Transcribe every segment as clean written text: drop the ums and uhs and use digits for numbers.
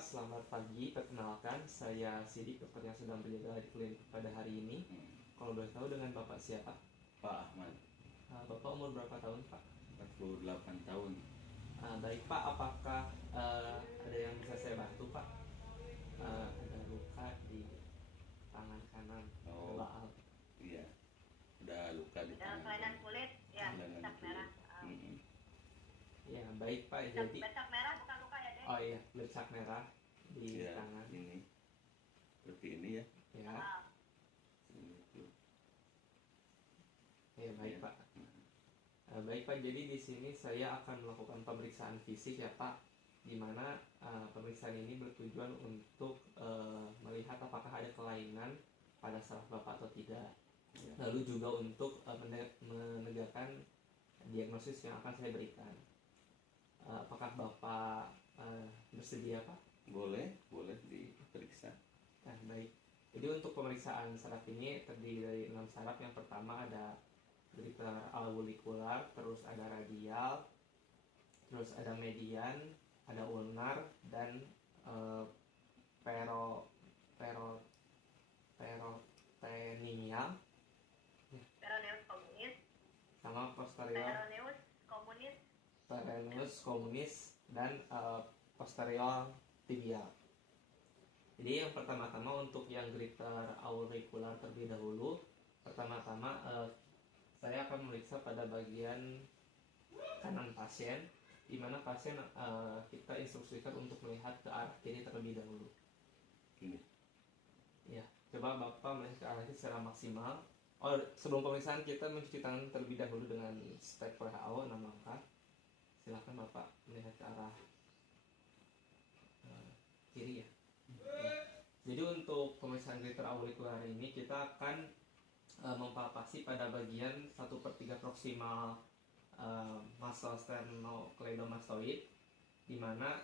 selamat pagi. Perkenalkan, saya Sidik, dokter yang sedang berjaga di klinik pada hari ini. Kalau boleh tahu dengan Bapak siapa? Pak Ahmad, Bapak umur berapa tahun, Pak? 48 tahun. Baik, Pak. Apakah ada yang bisa saya bantu, Pak? Ada luka di tangan kanan, Oh, baal. iya. Udah luka di Ada tangan. kelainan kulit, ya, Kelainan becak kulit. merah. Mm-mm. Ya, baik, Pak. Becak, Jadi, becak merah bukan luka ya, Dek? oh iya, bercak merah di Iya, tangan. ini. Seperti ini ya. Ya, Ah, Ini tuh. ya baik, Iya. Pak. Baik, Pak, jadi di sini saya akan melakukan pemeriksaan fisik ya, Pak, di mana pemeriksaan ini bertujuan untuk melihat apakah ada kelainan pada saraf Bapak atau tidak. Iya. Lalu juga untuk menegakkan diagnosis yang akan saya berikan. Apakah Bapak bersedia, Pak? Boleh diperiksa. Nah, baik. Jadi untuk pemeriksaan saraf ini terdiri dari 6 saraf. Yang pertama ada Greater auricularis, terus ada radial, terus ada median, ada ulnar, dan pero perotenial, Peroneus komunis, sama posterior peroneus komunis, peroneus communis, dan posterior tibial. Jadi yang pertama-tama untuk yang greater auricular terlebih dahulu, pertama-tama saya akan memeriksa pada bagian kanan pasien, di mana pasien kita instruksikan untuk melihat ke arah kiri terlebih dahulu. Ini. Ya, coba Bapak melihat ke arah kiri secara maksimal. Oh, sebelum pemeriksaan kita mencuci tangan terlebih dahulu dengan step WHO 6 langkah. Silakan Bapak melihat ke arah kiri ya. Jadi untuk pemeriksaan greater auricular ini kita akan mempalpasi pada bagian 1/3 proksimal muscle sternocleidomastoid, di mana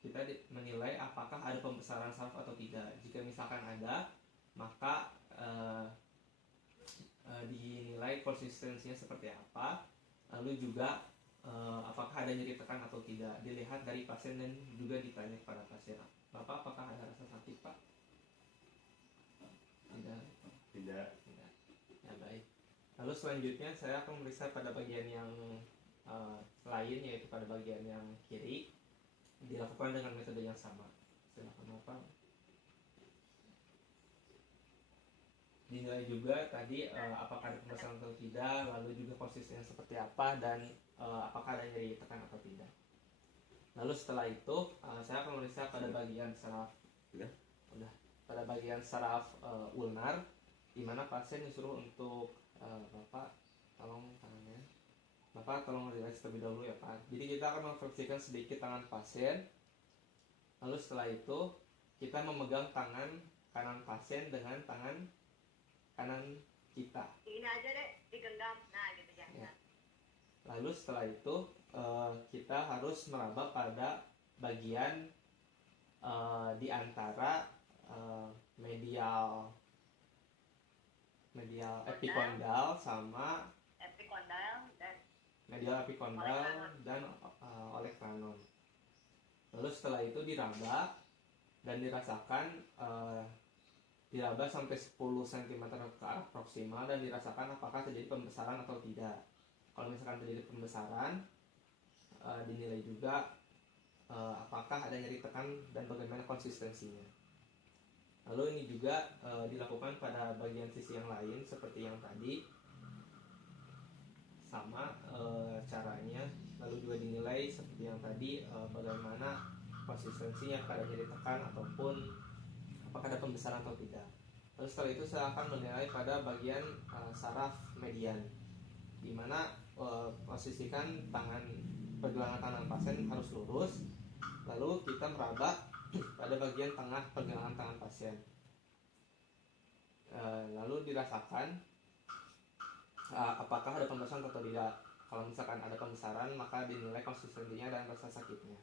kita menilai apakah ada pembesaran saraf atau tidak. Jika misalkan ada, maka dinilai konsistensinya seperti apa, lalu juga apakah ada nyeri tekan atau tidak, dilihat dari pasien dan juga ditanya kepada pasien. Bapak, apakah ada rasa sakit, Pak? Tidak. Tidak. Ya, baik. Lalu selanjutnya saya akan memeriksa pada bagian yang lain, yaitu pada bagian yang kiri. Dilakukan dengan metode yang sama. Silakan Bapak. Dinilai juga tadi apakah ada pembesaran atau tidak, lalu juga konsistensinya seperti apa, dan apakah ada nyeri tekan atau tidak. Lalu setelah itu saya akan memeriksa pada bagian saraf. Sudah? Udah. Pada bagian saraf ulnar, di mana pasien disuruh untuk Bapak tolong tangannya. Bapak tolong relax terlebih dahulu ya, Pak. Jadi kita akan memfleksikan sedikit tangan pasien. Lalu setelah itu kita memegang tangan kanan pasien dengan tangan kanan kita. ini aja deh, digenggam, nah gitu ya. Ya. Lalu setelah itu kita harus meraba pada bagian di antara medial epikondal sama Epikondal dan medial epikondal dan olecranon. Lalu setelah itu diraba dan dirasakan, diraba sampai 10 cm ke arah proksimal dan dirasakan apakah terjadi pembesaran atau tidak. Kalau misalkan terjadi pembesaran, dinilai juga apakah ada nyeri tekan dan bagaimana konsistensinya. Lalu ini juga dilakukan pada bagian sisi yang lain seperti yang tadi, sama caranya. Lalu juga dinilai seperti yang tadi, bagaimana konsistensinya, apakah ada nyeri tekan ataupun apakah ada pembesaran atau tidak. Lalu setelah itu saya akan menilai pada bagian saraf median, di mana posisikan pergelangan tangan pasien harus lurus. Lalu kita meraba pada bagian tengah pergelangan tangan pasien. Lalu dirasakan apakah ada pembesaran atau tidak. Kalau misalkan ada pembesaran, maka dinilai konsistensinya dan rasa sakitnya.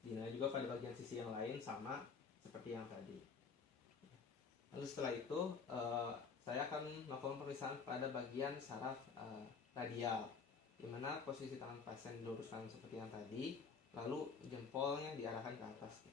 Dinilai juga pada bagian sisi yang lain sama seperti yang tadi. Lalu setelah itu saya akan melakukan pemeriksaan pada bagian saraf radial, di mana posisi tangan pasien diluruskan seperti yang tadi. Lalu jempol jempolnya diarahkan ke atas.